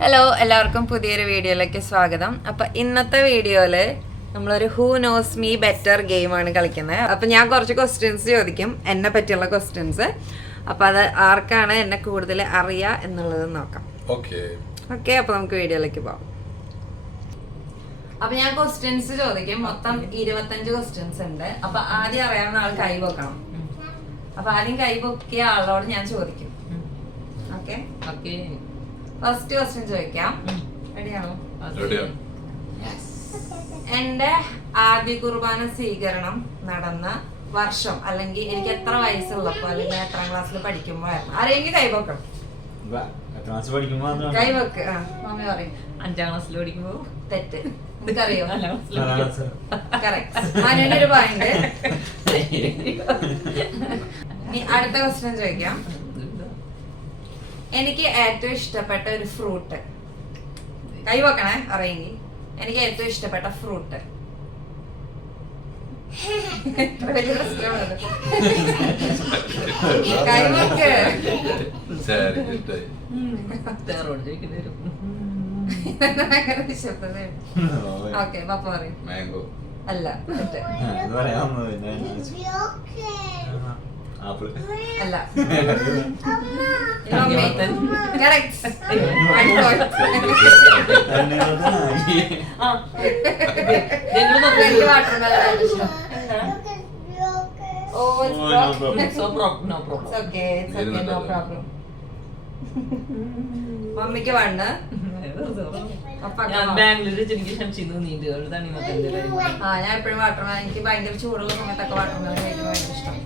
Hello, എല്ലാവർക്കും പുതിയൊരു വീഡിയോയിലേക്ക് സ്വാഗതം. അപ്പം ഇന്നത്തെ വീഡിയോയിൽ നമ്മളൊരു ഹൂ നോസ് മീ ബെറ്റർ ഗെയിമാണ് കളിക്കുന്നത്. അപ്പം ഞാൻ കുറച്ച് ക്വസ്റ്റ്യൻസ് ചോദിക്കും, എന്നെ പറ്റിയുള്ള ക്വസ്റ്റ്യൻസ്. അപ്പം അത് ആർക്കാണ് എന്നെ കൂടുതൽ അറിയുക എന്നുള്ളത് നോക്കാം. ഓക്കെ, അപ്പം നമുക്ക് വീഡിയോയിലേക്ക് പോകാം. അപ്പം ഞാൻ ക്വസ്റ്റ്യൻസ് ചോദിക്കും. മൊത്തം 25 ക്വസ്റ്റ്യൻസ് ഉണ്ട്. അപ്പം ആദ്യം അറിയാവുന്ന ആൾ കൈ വെക്കണം. അപ്പം ആദ്യം കൈ പൊക്കിയ ആളോട് ഞാൻ ചോദിക്കും. ഓക്കെ, ഫസ്റ്റ് ക്വസ്റ്റ്യൻ ചോദിക്കാം. റെഡിയാണോ? എന്റെ ആദ്യ കുർബാന സ്വീകരണം നടന്ന വർഷം, അല്ലെങ്കിൽ എനിക്ക് എത്ര വയസ്സുള്ളപ്പോ, അല്ലെങ്കിൽ എത്രാം ക്ലാസ്സിൽ പഠിക്കുമ്പോഴായിരുന്നു? ആരെങ്കിലും കൈവെക്കണം. കൈവെക്ക്. മമ്മി പറയും 5ാം ക്ലാസ്സിൽ പഠിക്കുമ്പോ. തെറ്റ്. എനിക്കറിയോ? കറക്റ്റ്. മനുവിന്റെ ഒരു പോയിന്റ്. അടുത്ത ക്വസ്റ്റ്യൻ ചോദിക്കാം. എനിക്ക് ഏറ്റവും ഇഷ്ടപ്പെട്ട ഒരു ഫ്രൂട്ട്. കൈ വെക്കണേ അറിയെങ്കിൽ. എനിക്ക് ഏറ്റവും ഇഷ്ടപ്പെട്ട ഫ്രൂട്ട്. കൈവക്ക്. ഓക്കെ, പപ്പ പറയും. അല്ല, അല്ല. മമ്മിക്ക് വേണ്ട. ഞാൻ എപ്പോഴും വാട്ടർമെലൻ, എനിക്ക് ഭയങ്കര ചൂടുള്ള സമയത്തൊക്കെ വാട്ടർമെലൻ കഴിക്കാൻ ഭയങ്കര ഇഷ്ടം.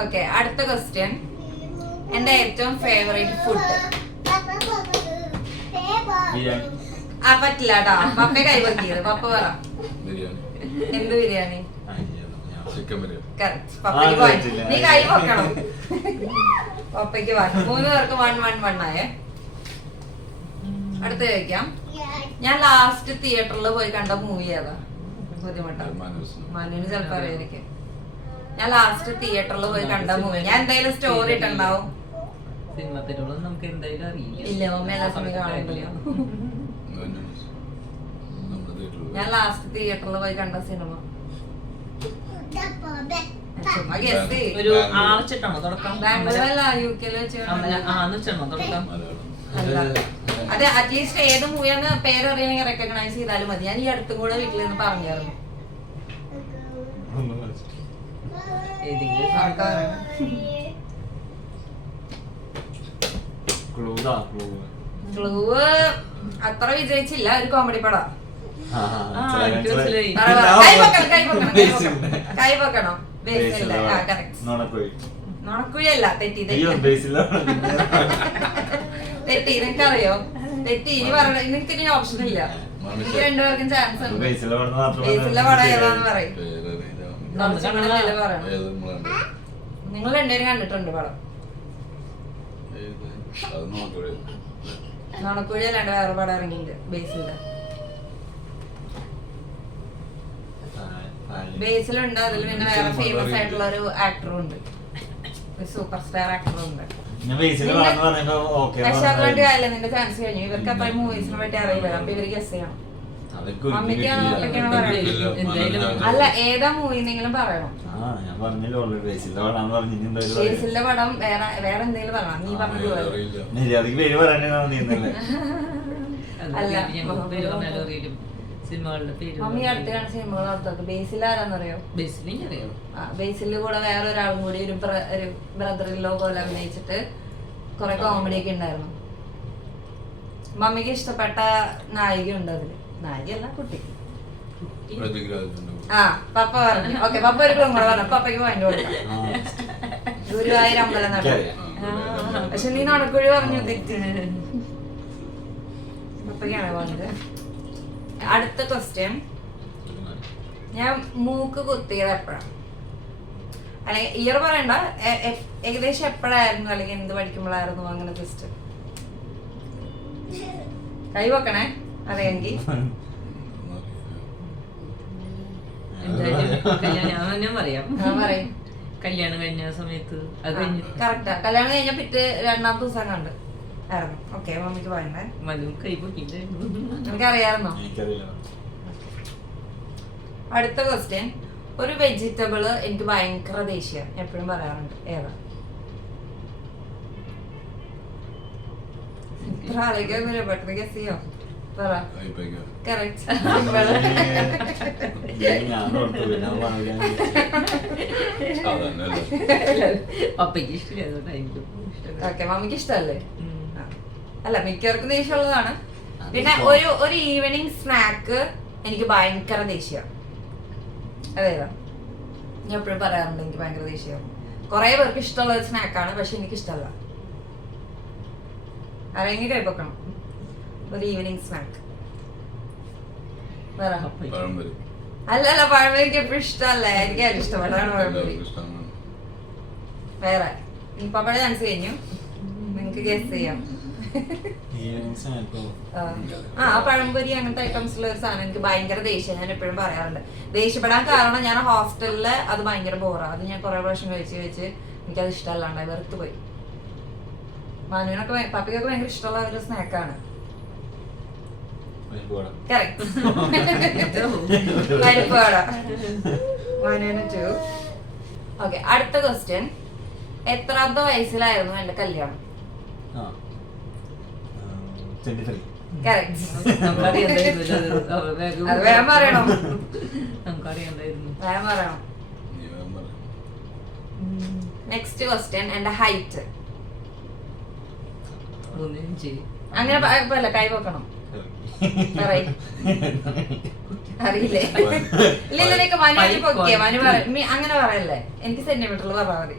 ഓക്കെ, അടുത്ത ക്വസ്റ്റ്യൻ. എന്റെ ഏറ്റവും ഫേവറേറ്റ് ഫുഡ്. പറ്റില്ല കേട്ടോ. പപ്പ കൈവക്കിയത്. പപ്പ പറ. എന്ത് ബിരിയാണി? പപ്പയ്ക്ക് വാങ്ങി. നീ കൈ വെക്കണം. പപ്പയ്ക്ക് വാങ്ങി. 3 പേർക്ക് 1-1-1 ആയേ. അടുത്ത ചോദിക്കാം. ഞാൻ ലാസ്റ്റ് തിയേറ്ററിൽ പോയി കണ്ട മൂവി ഏതാ? ബുദ്ധിമുട്ടാണ്. മനുവിന് ചിലപ്പോ അറിയായിരിക്കും. ഞാൻ ലാസ്റ്റ് തിയേറ്ററിൽ പോയി കണ്ട മൂവി. ഞാൻ എന്തായാലും സ്റ്റോറി ഇട്ടുണ്ടാവും. ഇല്ല, മമ്മ എല്ലാ സമയം കാണില്ല. ഞാൻ ലാസ്റ്റ് തിയേറ്ററിൽ പോയി കണ്ട സിനിമ. ബാംഗ്ലൂരല്ല, UK-ല് വെച്ച്. അതെ, അറ്റ്ലീസ്റ്റ് ഏത് മൂവിയാന്ന് പേരറിയണമെങ്കിൽ റെക്കഗ്നൈസ് ചെയ്താലും മതി. ഞാൻ ഈ അടുത്തും കൂടെ വീട്ടിൽ നിന്ന് പറഞ്ഞായിരുന്നു. ക്ലൂ അത്ര വിജയിച്ചില്ല. ഒരു കോമഡി പടാ. കൈ വെക്കണം. നുണക്കുഴിയല്ല. തെറ്റി. തെറ്റി. നിനക്കറിയോ? തെറ്റി. ഇനി പറയണ. നിനക്ക് ഇനി ഓപ്ഷൻ ഇല്ല. എനിക്ക് 2 പേർക്കും ചാൻസ് ഉണ്ട്. ബേസിലെ പടം ഏതാന്ന് പറയും. നിങ്ങൾ 2 പേരും കണ്ടിട്ടുണ്ട് പടം? നുണക്കുഴി അല്ലാണ്ട് വേറെ പടം ഇറങ്ങിയിട്ടുണ്ട് ബേസിലെ. ബേസിലുണ്ട്. അതിൽ പിന്നെ വേറെ ഫേമസ് ആയിട്ടുള്ള ഒരു ആക്ടറും ഉണ്ട്. ഒരു സൂപ്പർ സ്റ്റാർ ആക്ടറും ഉണ്ട്. രക്ഷാർക്കാണ്ട് കാര്യം നിന്റെ ചാൻസ് കഴിഞ്ഞു. ഇവർക്ക് അത്ര മൂവീസിനെ പറ്റി അറിയില്ല. അപ്പൊ ഇവര് ഗസ് ചെയ്യണം. അല്ല, ഏതാ മൂവി എന്തെങ്കിലും പറയണം. ബേസിലെ പടം വേറെ എന്തെങ്കിലും പറയണം. നീ പറഞ്ഞു മമ്മി അടുത്ത് കാണുന്ന സിനിമകൾ ഓർത്തൊക്കെ. ബേസിൽ ആരാന്നറിയോ? ബേസില് കൂടെ വേറെ ഒരാളും കൂടി ഒരു ബ്രദറിലോ പോലെ അഭിനയിച്ചിട്ട് കൊറേ കോമഡി ഒക്കെ ഉണ്ടായിരുന്നു. മമ്മിക്ക് ഇഷ്ടപ്പെട്ട നായിക ഉണ്ട് അതില്. നായികയല്ല, കുട്ടി. പപ്പ പറഞ്ഞു. ഓക്കെ, പപ്പ ഒരു കൂടെ പറഞ്ഞു. പപ്പയ്ക്ക് പോയിന്റ് കൊടുക്കാം. ഗുരുവായൂർ അമ്പലം നടക്കും. പക്ഷെ നീ നടക്കുഴി പറഞ്ഞു. തെറ്റ്. പപ്പയ്ക്കാണ് പറഞ്ഞത്. അടുത്ത ക്വസ്റ്റ്യൻ. ഞാൻ മൂക്ക് കുത്തിയത് എപ്പോഴാണ്? അല്ലെങ്കിൽ ഇയർ പറയണ്ട, ഏകദേശം എപ്പോഴായിരുന്നു, അല്ലെങ്കിൽ എന്ത് പഠിക്കുമ്പോഴായിരുന്നു? അങ്ങനെ ജസ്റ്റ് കൈ വെക്കണേ അറിയെങ്കിൽ. ഞാൻ പറയാം. കല്യാണം കഴിഞ്ഞ സമയത്ത് അത് കഴിഞ്ഞു കറക്റ്റാ. കല്യാണം കഴിഞ്ഞ പിറ്റേ 2ാമത്തെ ദിവസം കണ്ട് ആയിരുന്നു. ഓക്കെ, മമ്മിക്ക് പോയണ്ടേ. മലു കൈ പൊക്കിണ്ടായിരുന്നു. എനിക്കറിയാമായിരുന്നോ? എനിക്കറിയില്ല. അടുത്ത ക്വസ്റ്റ്യൻ. ഒരു വെജിറ്റബിള് എനിക്ക് ഭയങ്കര ദേഷ്യം, എപ്പോഴും പറയാറുണ്ട്. ഏതാ? ഇത്ര ആലോചിക്കാൻ പെട്ടെന്ന് ഗസ് ചെയ്യോ? പറ. കറക്റ്റ്. പപ്പയ്ക്ക് ഇഷ്ടമില്ല. ഓക്കെ, മമ്മിക്ക് ഇഷ്ടല്ലേ? അല്ല, മിക്കവർക്കും ദേഷ്യമുള്ളതാണ്. പിന്നെ ഒരു ഈവനിങ് സ്നാക്ക് എനിക്ക് ഭയങ്കര ദേഷ്യം. അതേതാ? ഞാൻ എപ്പോഴും പറയാറുണ്ട് എനിക്ക് ഭയങ്കര ദേഷ്യം. കുറെ പേർക്ക് ഇഷ്ടമുള്ള ഒരു സ്നാക്കാണ്, പക്ഷെ എനിക്ക് ഇഷ്ടമല്ല. ആരെങ്കിലും കൈപ്പൊക്കണം ഒരു ഈവനിങ് സ്നാക്ക്. അല്ലല്ല, പഴംപൊരി എനിക്ക് എപ്പോഴും ഇഷ്ടമല്ല. എനിക്ക് അത് ഇഷ്ടപ്പെട്ടാണ് പഴംപൊരി. വേറെ പപ്പയുടെ ചാൻസ് കഴിഞ്ഞു, നിങ്ങക്ക് ഗസ് ചെയ്യാം. പഴംപൊരി അങ്ങനത്തെ ഐറ്റംസിലുള്ള ഒരു സാധനം എനിക്ക് ഭയങ്കര ദേഷ്യം. ഞാൻ എപ്പോഴും പറയാറുണ്ട്. ദേഷ്യപ്പെടാൻ കാരണം ഞാൻ ഹോസ്റ്റലില് അത് ഭയങ്കര ബോറാ. അത് ഞാൻ കുറെ പ്രാവശ്യം കഴിച്ച് എനിക്കത് ഇഷ്ടമല്ലാണ്ടായി, വെറുത്ത് പോയി. മനുവിനൊക്കെ പപ്പിക്കൊക്കെ ഭയങ്കര ഇഷ്ടമുള്ള ഒരു സ്നാക്കാണ്. ഓക്കെ, അടുത്ത ക്വസ്റ്റ്യൻ. എത്രാമത്തെ വയസ്സിലായിരുന്നു എന്റെ കല്യാണം? വേഗം പറയണം. Next question. എന്റെ ഹൈറ്റ് അങ്ങനെ കൈ വെക്കണം. അറിയില്ലേ? ഇല്ല, മനു പൊക്കിയ മനു അങ്ങനെ പറയല്ലേ. എനിക്ക് സെന്റിമീറ്ററിൽ പറഞ്ഞാൽ മതി.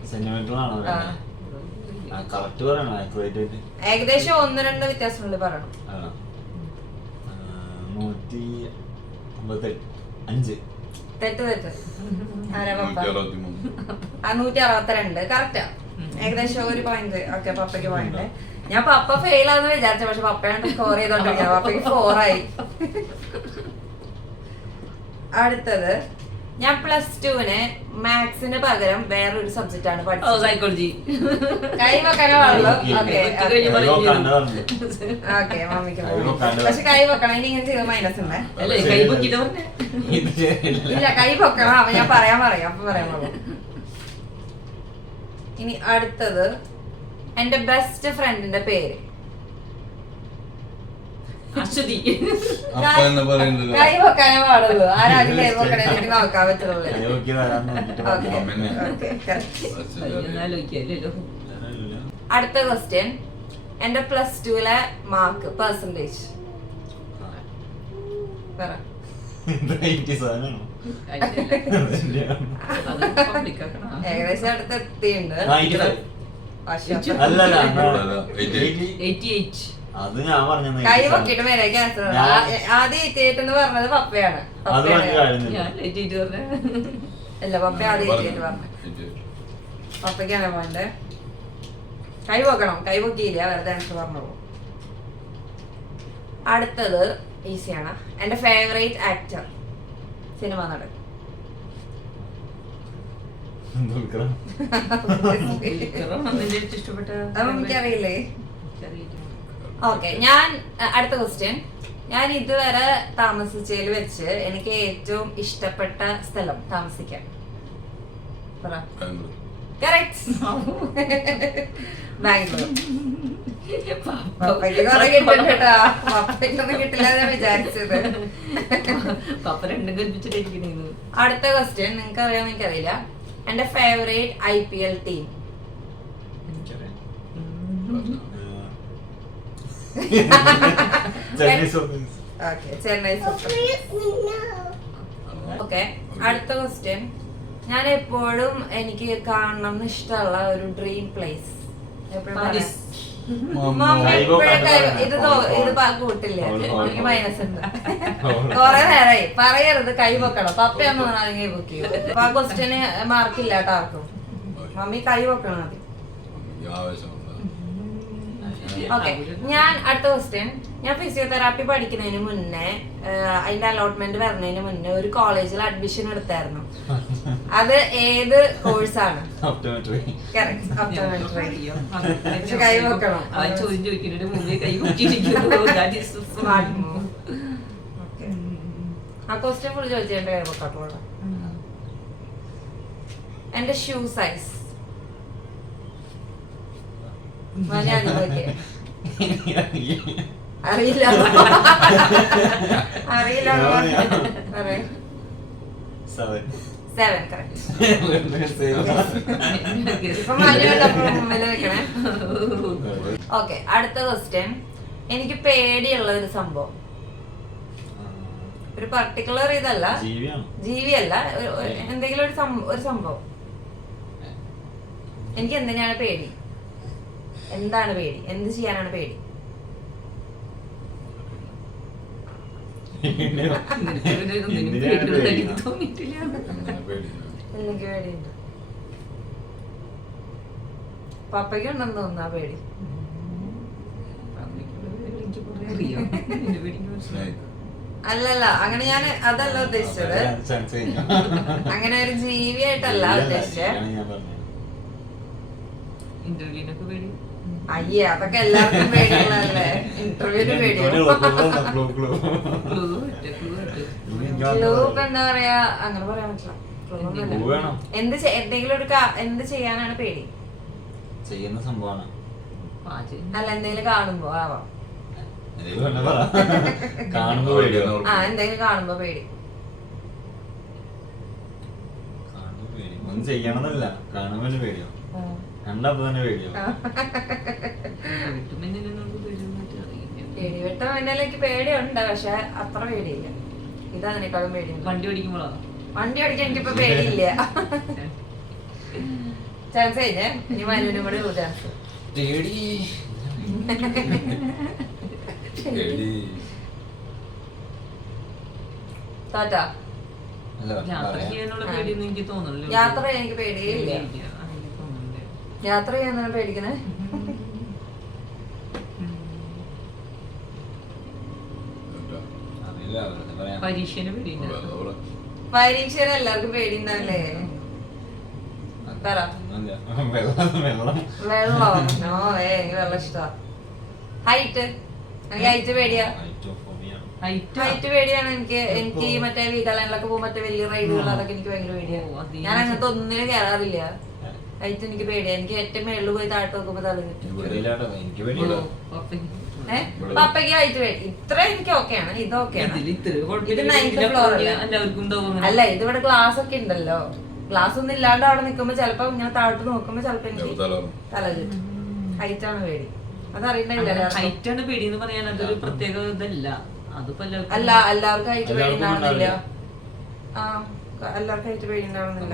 ഏകദേശം 1-2 വ്യത്യാസമുള്ള പറയണം. 155. തെറ്റ്. ആരാ പപ്പ? 162. കറക്റ്റാ. ഏകദേശം 1 പോയിന്റ്. ഓക്കെ, പപ്പയ്ക്ക് പോയിന്റ്. ഞാൻ പപ്പ ഫെയിൽ ആണെന്ന് വിചാരിച്ച, പക്ഷെ പപ്പയാണ് സ്കോർ ചെയ്തോണ്ടിരിക്കുക. പപ്പയ്ക്ക് 4 ആയി. അടുത്തത്. ഞാൻ +2-ന് മാത്സിന് പകരം വേറൊരു സബ്ജക്റ്റ് ആണ് പഠിച്ചത്. സൈക്കോളജി. കൈ വെക്കാനേ പാടുള്ളൂ. ഓക്കെ, മമ്മിക്ക് പക്ഷെ കൈ വെക്കണം. ഇനി ഇങ്ങനെ ചെയ്ത് മൈനസ് ഉണ്ട്. ഇല്ല, കൈ വെക്കണം. അപ്പൊ ഞാൻ പറയാൻ അപ്പൊ പറയാൻ പാടുള്ളൂ. ഇനി അടുത്തത്. എന്റെ ബെസ്റ്റ് ഫ്രണ്ടിന്റെ പേര്? കൈ വെക്കാനേ പാടുള്ളൂ. ആരാദ്യം കൈ വെക്കണേ എനിക്ക് നോക്കാൻ പറ്റുള്ളൂ. അടുത്ത ക്വസ്റ്റ്യൻ. എന്റെ +2-ലെ മാർക്ക് പെർസെന്റേജ് പറ. ഏകദേശം അടുത്ത് എത്തിയുണ്ട്. കൈ പൊക്കിട്ട് മേലെ ക്യാൻസർ. ആദ്യം 88 എന്ന് പറഞ്ഞത് പപ്പയാണ്. അല്ല, പപ്പ ആദ്യം 88 പറഞ്ഞു. പപ്പയ്ക്കാണ് പോയിന്റ്. കൈ പൊക്കണം. കൈ പൊക്കിയില്ല, വെറുതെ ആൻസർ പറഞ്ഞോളൂ. അടുത്തത് ഈസിയാണ്. എന്റെ ഫേവറേറ്റ് ആക്ടർ സിനിമ നടൻ? എനിക്കറിയില്ലേ? ഓക്കെ, ഞാൻ അടുത്ത ക്വസ്റ്റ്യൻ. ഞാൻ ഇതുവരെ താമസിച്ചതിൽ വെച്ച് എനിക്ക് ഏറ്റവും ഇഷ്ടപ്പെട്ട സ്ഥലം താമസിക്കാൻ? ബാംഗ്ലൂർ. പപ്പയ്ക്ക് കുറെ കിട്ടും. പപ്പയ്ക്കൊന്നും കിട്ടില്ല വിചാരിച്ചത്. അടുത്ത ക്വസ്റ്റ്യൻ. നിങ്ങൾക്ക് അറിയാമെന്ന് എനിക്കറിയില്ല. എന്റെ favourite IPL team? Chennai super. Okay, അടുത്ത ക്വസ്റ്റ്യൻ. ഞാൻ എപ്പോഴും എനിക്ക് കാണണം എന്ന് ഇഷ്ടമുള്ള ഒരു ഡ്രീം പ്ലേസ്? ഇത് കൂട്ടില്ല, എനിക്ക് മൈനസ് ഉണ്ട്. കൊറേ നേരമായി പറയരുത്. കൈ വെക്കണം. പപ്പയൊന്നും പറഞ്ഞാൽ കൈ വെക്കൂ. അപ്പൊ ആ ക്വസ്റ്റ്യന് മാർക്കില്ല കേട്ടോ ആർക്കും. മമ്മി കൈ വെക്കണം മതി. ഓക്കെ, ഞാൻ അടുത്ത ക്വസ്റ്റ്യൻ. ഞാൻ ഫിസിയോതെറാപ്പി പഠിക്കുന്നതിന് മുന്നേ, അതിന്റെ അലോട്ട്മെന്റ് വരുന്നതിന് മുന്നേ ഒരു കോളേജിൽ അഡ്മിഷൻ എടുത്തായിരുന്നു. അത് ഏത് കോഴ്സാണ്? Optometry. Correct, optometry. അറിയാം. പക്ഷെ കൈ വെക്കണം. ആ ചോദ്യം ചോദിക്കുന്നതിന് മുമ്പേ കൈ പൊക്കിയിരിക്കുന്നു. That is so Smart smart. move. Okay. ആ ക്വസ്റ്റ്യൻ ഫുൾ ചോദിച്ചേണ്ട കൈ വെക്കാട്ടുള്ള. എന്റെ ഷൂ സൈസ് അറിയില്ല. അറിയില്ല. 7. 7 കറക്റ്റ്. Same. ഇപ്പൊ മുമ്പിൽ നിൽക്കണേ. ഓക്കെ, അടുത്ത ക്വസ്റ്റ്യൻ. എനിക്ക് പേടിയുള്ള ഒരു സംഭവം, ഒരു പർട്ടിക്കുലർ ഇതല്ല, ജീവിയല്ല, എന്തെങ്കിലും ഒരു സംഭവം. എനിക്ക് എന്തിനാണ് പേടി? എന്താണ് പേടി? എന്ത് ചെയ്യാനാണ് പേടി? എനിക്ക് പേടിയുണ്ട്. പപ്പയ്ക്ക് ഉണ്ടെന്ന് തോന്നുന്നു ആ പേടി. അല്ലല്ല, അങ്ങനെ ഞാൻ അതല്ല ഉദ്ദേശിച്ചത്. അങ്ങനെ ഒരു ജീവിയായിട്ടല്ല ഉദ്ദേശിച്ചത്. ഇന്റർവ്യൂവിനൊക്കെ പേടി. അയ്യേ, അതൊക്കെ എല്ലാവർക്കും പേടിയുള്ളതല്ലേ. ഇന്റർവ്യൂവിന് പേടിയോ? ഗ്ലൂപ്പ് എന്താ പറയാ, അങ്ങനെ പറയാൻ പറ്റില്ല. എന്ത് ചെയ്യാനാണ് പേടി? ചെയ്യുന്ന സംഭവമാണ്. അല്ല, എന്തെങ്കിലും കാണുമ്പോ ആവാം. കാണുമ്പോ പേടിയോ? എന്തെങ്കിലും കാണുമ്പോ പേടി. ഒന്നും ചെയ്യണമെന്നല്ല, കാണുമ്പോ പേടിയോ? കണ്ടപ്പോ തന്നെ പേടിയോ? പേടിവെട്ട മിന്നലേക്ക് പേടിയുണ്ട്, പക്ഷെ അത്ര പേടിയില്ല. ഇതതിനേക്കാളും പേടിയുണ്ട്. വണ്ടി ഓടിക്കുമ്പോഴോ? വണ്ടി ഓടിക്കാൻ എനിക്കിപ്പോ പേടിയില്ല. ചാൻസ് കഴിഞ്ഞേ, ഇനി മനുവിനും കൂടെ ചാൻസ്. തോറ്റാ? യാത്ര ചെയ്യാനുള്ള പേടിയൊന്നും എനിക്ക് തോന്നുന്നില്ല. യാത്ര എനിക്ക് പേടിയേ ഇല്ല. യാത്ര ചെയ്യാൻ പേടിക്കണേ. പരീക്ഷേനെ പേടിയുണ്ട്. പരീക്ഷയിൽ എല്ലാവർക്കും പേടിയുണ്ടാവില്ലേ? പറ. വെള്ളം? നോ, എനിക്ക് വെള്ളം ഇഷ്ടാ. ഹൈറ്റ്? എനിക്ക് ഹൈറ്റ് പേടിയാ. ഹൈറ്റ് പേടിയാണ് എനിക്ക്. ഈ മറ്റേ വീഗാലാൻഡിലൊക്കെ പോകും, മറ്റേ വലിയ റൈഡുകൾ, അതൊക്കെ എനിക്ക് ഭയങ്കര പേടിയാണ്. ഞാൻ അങ്ങനത്തെ ഒന്നിനും കയറാറില്ല. ഹൈറ്റ് എനിക്ക് പേടിയാ. എനിക്ക് ഏറ്റവും മേളിൽ പോയി താഴോട്ട് നോക്കുമ്പോ പപ്പയ്ക്ക് ഹൈറ്റ് പേടി. ഇത്ര എനിക്ക് ഓക്കെയാണ്, ഇത് ഓക്കെയാണ്. ഇത് 9th ഫ്ലോർ അല്ല, ഇതിവിടെ ഗ്ലാസ് ഒക്കെ ഉണ്ടല്ലോ. ഗ്ലാസ് ഒന്നും ഇല്ലാണ്ട് അവിടെ നിൽക്കുമ്പോ ചിലപ്പോ ഇങ്ങനെ താഴോട്ട് നോക്കുമ്പോ ചിലപ്പോ എനിക്ക് തല ചുറ്റും. ഹൈറ്റ് ആണ് പേടി. അതറിയണ്ടില്ല. ഹൈറ്റ് ആണ് പേടി എന്ന് പറയാൻ അതൊരു പ്രത്യേക ഇതല്ല. അല്ല, എല്ലാവർക്കും ഹൈറ്റ് പേടി ഉണ്ടാവുന്നില്ല. ആ, എല്ലാവർക്കും ഹൈറ്റ് പേടി ഉണ്ടാവുന്നില്ല.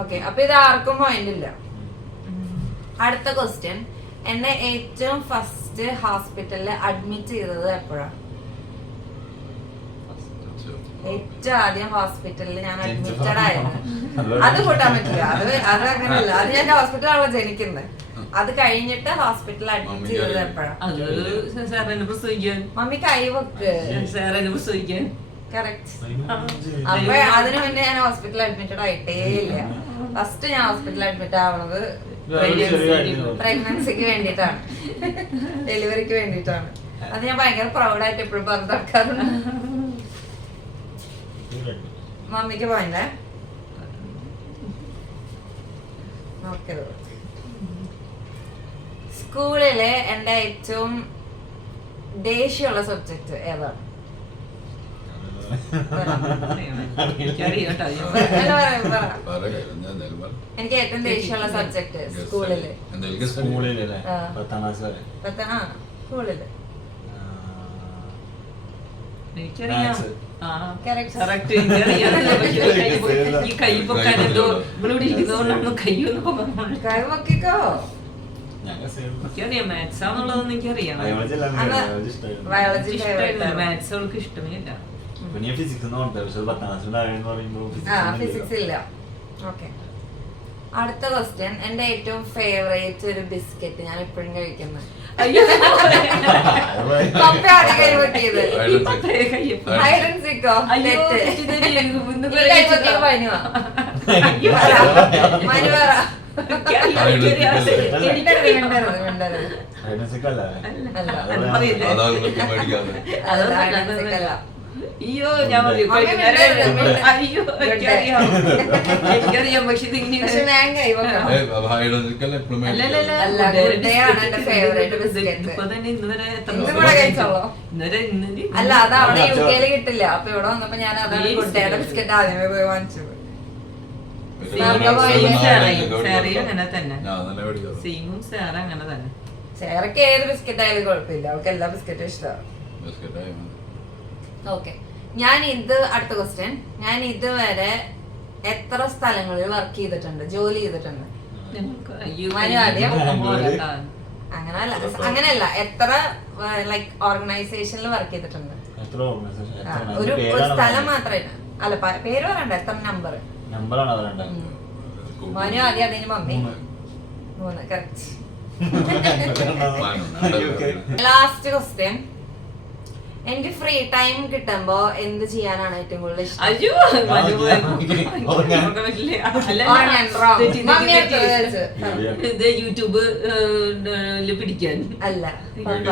ഓക്കെ, അപ്പൊ ഇത് ആർക്കും പോയിന്റ് ഇല്ല. അടുത്ത ക്വസ്റ്റ്യൻ. എന്നെ ഏറ്റവും ഫസ്റ്റ് ഹോസ്പിറ്റലിൽ അഡ്മിറ്റ് ചെയ്തത് എപ്പോഴാ? ഏറ്റവും ആദ്യം ഹോസ്പിറ്റലിൽ ഞാൻ അഡ്മിറ്റഡ് ആയത്. അത് കൂട്ടാൻ പറ്റില്ല, അത് അങ്ങനെയല്ല. അത് ഞാൻ ഹോസ്പിറ്റലാണല്ലോ ജനിക്കുന്നത്. അത് കഴിഞ്ഞിട്ട് ഹോസ്പിറ്റലിൽ അഡ്മിറ്റ് ചെയ്തത് എപ്പോഴാ? മമ്മി കൈവക്ക്. കറക്റ്റ്. അപ്പൊ അതിനു മുന്നേ ഞാൻ ഹോസ്പിറ്റലിൽ അഡ്മിറ്റഡ് ആയിട്ടേ ഇല്ല. ഫസ്റ്റ് ഞാൻ ഹോസ്പിറ്റലിൽ അഡ്മിറ്റ് ആവണത് പ്രഗ്നൻസിക്ക് വേണ്ടിയിട്ടാണ്, ഡെലിവറിക്ക് വേണ്ടിയിട്ടാണ്. അത് ഞാൻ ഭയങ്കര പ്രൗഡായിട്ട് എപ്പോഴും പറഞ്ഞു നടക്കാറുണ്ട്. മമ്മിക്ക് പോയില്ലേ? ഓക്കെ. സ്കൂളിലെ എന്റെ ഏറ്റവും ദേഷ്യമുള്ള സബ്ജക്ട് ഏതാണ്? എനിക്ക് ഏറ്റവും ദേഷ്യമുള്ള സബ്ജക്ട് സ്കൂളില്. സ്കൂളില് 10ാം ക്ലാസ് വരെ. സ്കൂളില് എനിക്കറിയാം. മാത്സാന്നുള്ളതൊന്നും എനിക്കറിയാം. ബയോളജി മാത്സ് അവൾക്ക് ഇഷ്ടമേ ഇല്ല. ഫിസിക്സ് ഇല്ല. ഓക്കെ, അടുത്ത ക്വസ്റ്റ്യൻ. എന്റെ ഏറ്റവും ഫേവറേറ്റ് ഒരു ബിസ്ക്കറ്റ്, ഞാൻ എപ്പോഴും കഴിക്കുന്നത്. അയ്യോ പപ്പ ആദ്യം കൈപൊക്കിയത് ഈ പപ്പയെ കയ്യപ്പ്. ഹൈഡ് ആൻഡ് സീക്കോ അയ്യോ തെറ്റ് തെറ്റിദ്ധരി. ഇന്ന് ഈ കൈപൊക്കിയ മനുവാ മനു പറ മിണ്ടരുത് അതിനനുസരിച്ചല്ല. അല്ല പറയില്ല. അതൊന്നും hide and seek അല്ല. അയ്യോ ഞാൻ പറയും മമ്മി മിണ്ടരുത്. അയ്യോ എനിക്കറിയാം എനിക്കറിയാം പക്ഷെ ഇതിങ്ങനെ പക്ഷെ ഞാൻ കൈവക്കണം അല്ല, good day ആണ് എന്റെ favorite biscuit. ഇപ്പൊ തന്നെ ഇന്ന് വരെ എത്ര ഇന്ന് കൂടെ കഴിച്ചോളൂ. ഇന്നലെ അല്ല അത് അവിടെ UK യില് കിട്ടില്ല. അപ്പൊ ഇവിടെ വന്നപ്പോ ഞാൻ അതാണ് good day യുടെ ബിസ്ക്കറ്റ് ആദ്യമേ പോയി വാങ്ങിച്ചത്. സാറിയും അങ്ങനെ തന്നെ സീമും സാറ അങ്ങനെ തന്നെ. ചേറക്ക് ഏത് ബിസ്ക്കറ്റ് ആയാലും കുഴപ്പമില്ല, അവൾക്ക് എല്ലാ ബിസ്ക്കറ്റും ഇഷ്ടമാണ്. ഓക്കെ, അടുത്ത ക്വസ്റ്റ്യൻ. ഞാൻ ഇതുവരെ എത്ര സ്ഥലങ്ങളിൽ വർക്ക് ചെയ്തിട്ടുണ്ട്, ജോലി ചെയ്തിട്ടുണ്ട്? മനു ആദ്യം. അങ്ങനെയല്ല, എത്ര ലൈക്ക് ഓർഗനൈസേഷനിൽ വർക്ക് ചെയ്തിട്ടുണ്ട്? എത്ര organization? ഒരു അതിന്റെ ഒരു പേരാണ് സ്ഥലം പറഞ്ഞത്. മാത്രമേ അല്ല പേര് പറയണ്ട, എത്ര നമ്പർ? നമ്പറാണ് അവരുണ്ടായത്. മനു ആദ്യം, അതിന് മമ്മി. 3 കറക്റ്റ്. Last question. എനിക്ക് ഫ്രീ ടൈം കിട്ടുമ്പോ എന്ത് ചെയ്യാനാണ് ഏറ്റവും കൂടുതൽ ഇഷ്ടം? അയ്യോ ഇത് യൂട്യൂബ് പിടിക്കാൻ അല്ല പപ്പ.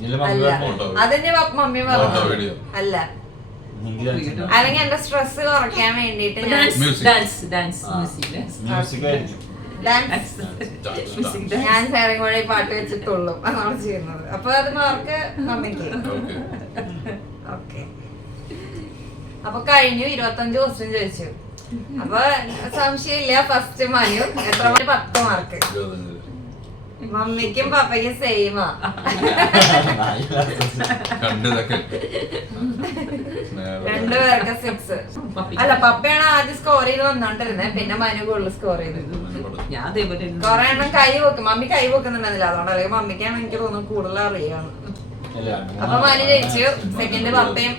ഇതില് അല്ല മമ്മി അതിന്റെ മമ്മി പറഞ്ഞു. അല്ല മ്യൂസിക് അല്ലെങ്കിൽ എന്റെ സ്ട്രെസ് കുറയ്ക്കാൻ വേണ്ടിട്ട് ഞാൻ മ്യൂസിക് ആയിരിക്കും. ഞാൻ സേറിങ് വഴി പാട്ട് വെച്ചിട്ടുള്ളൂ അതാണ് ചെയ്യുന്നത്. അപ്പൊ അത് മാർക്ക് മമ്മിക്ക്. ഓക്കെ, അപ്പൊ കഴിഞ്ഞു. 25 ക്വസ്റ്റ്യൻ ചോദിച്ചു. അപ്പൊ സംശയമില്ല, ഫസ്റ്റ് മനു എത്ര 10 മാർക്ക്. മമ്മിക്കും പപ്പയ്ക്കും സെയിമാ. രണ്ടുപേർക്ക് 6. അല്ല, പപ്പയാണ് ആദ്യം സ്കോർ ചെയ്ത് വന്നോണ്ടിരുന്നത്, പിന്നെ മനു കൂടുതൽ സ്കോർ ചെയ്തത്. ഞാൻ അതേപോലെ കൊറേ എണ്ണം കൈ വെക്കും, മമ്മി കൈ വെക്കുന്നുണ്ടെന്നില്ല, അതുകൊണ്ട് അല്ലെങ്കിൽ മമ്മിക്കാണ് എനിക്ക് തോന്നുന്നു കൂടുതൽ അറിയാണ്. അപ്പൊ മനു ജയിച്ചു. സെക്കൻഡ് പപ്പയും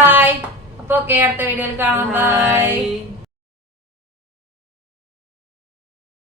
ബൈ. അപ്പൊ ഓക്കെ, അടുത്ത വീഡിയോയിൽ കാണാം. ബൈ.